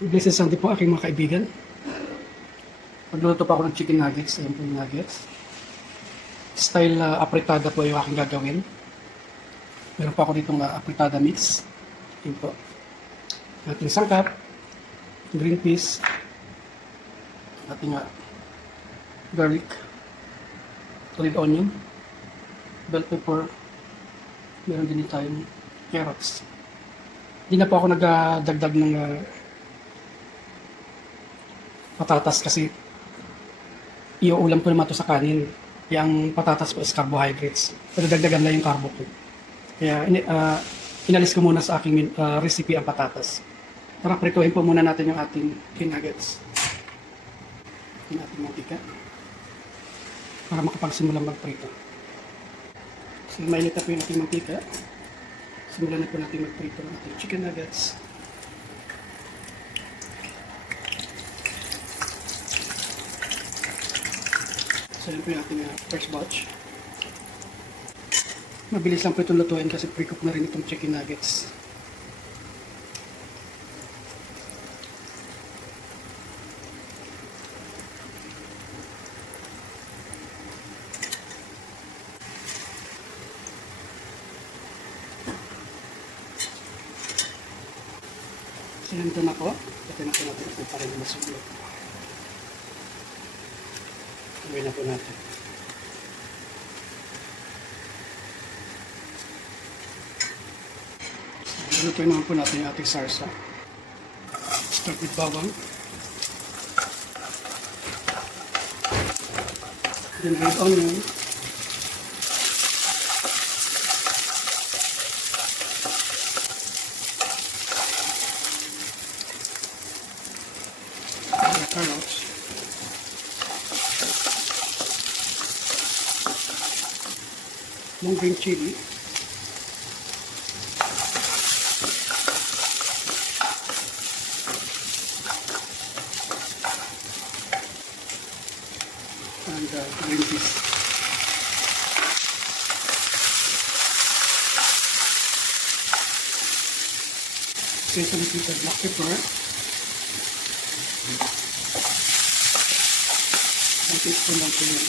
Blessed Sunday po aking mga kaibigan. Magluluto pa ako ng chicken nuggets. Ayan po yung nuggets. Style apritada po yung aking gagawin. Meron pa ako ditong apritada mix. Ayan po. Ating sangkap, green peas, ating garlic, red onion, bell pepper, meron din tayong carrots. Hindi na po ako nagdagdag ng patatas kasi iuulam ko naman ito sa kanin. Yung patatas po is carbohydrates. Pero dagdagan na yung carbo ko. Kaya inalis ko muna sa aking recipe ang patatas. Tara, prituhin po muna natin yung ating chicken nuggets. Yung ating mantika. Para makapagsimulang magprito. So, mainit na po yung ating mantika. Simulan na po natin magprito ng ating chicken nuggets. So, yun po yung ating first batch. Mabilis lang po itong lutuin kasi pre-cook na rin itong chicken nuggets. So, yun ito na po. Pati na po natin ito para na masuglot. Gawin na po natin. Lutuin naman po natin yung ating sarsa. Start with bawang. Then red onion. And carrots. Long green chili. And green peas. Sesame seeds and black pepper. Ang teaspoon lang po yun.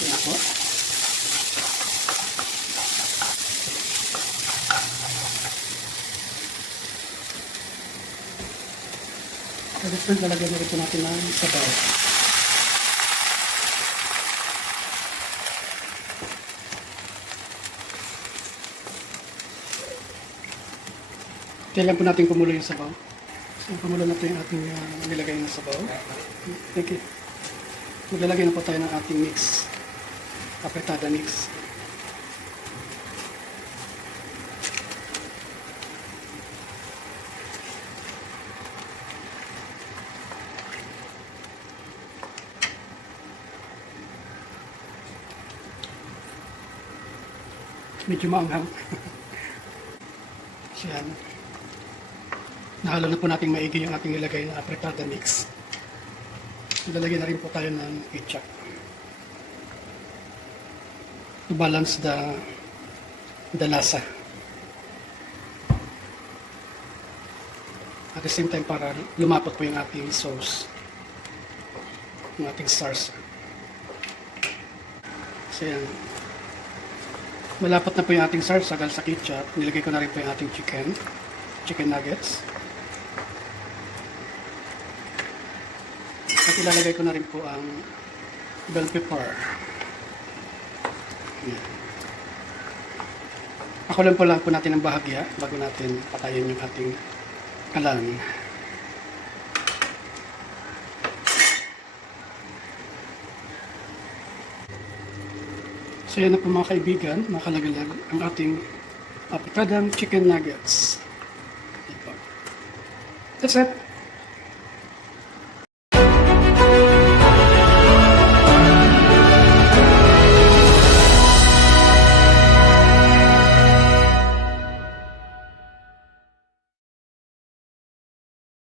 Kaya po. At this point, lalagyan na rin po natin ng sabaw. Kailan po natin kumulo yung sabaw. So, kumulo na po yung ating nilagay na sabaw. Thank you. Maglalagay na po tayo ng ating mix. Apritada mix. Medyo maanghang. Yan. Nahalo na po natin maigi yung ating nilagay na apritada mix. Lalagyan na rin po tayo ng ketchup. To balance the lasa. At the same time para lumapot po yung ating sauce. Yung ating sarsa. So yan. Malapot na po yung ating sarsa dahil sa ketchup. Nilagay ko na rin po yung ating chicken nuggets. At ilalagay ko na rin po ang bell pepper. Yan. Pakulan po lang po natin ang bahagya bago natin patayin yung ating kalan. So yan na po mga kaibigan, nakalagalag ang ating apitadang chicken nuggets. That's it.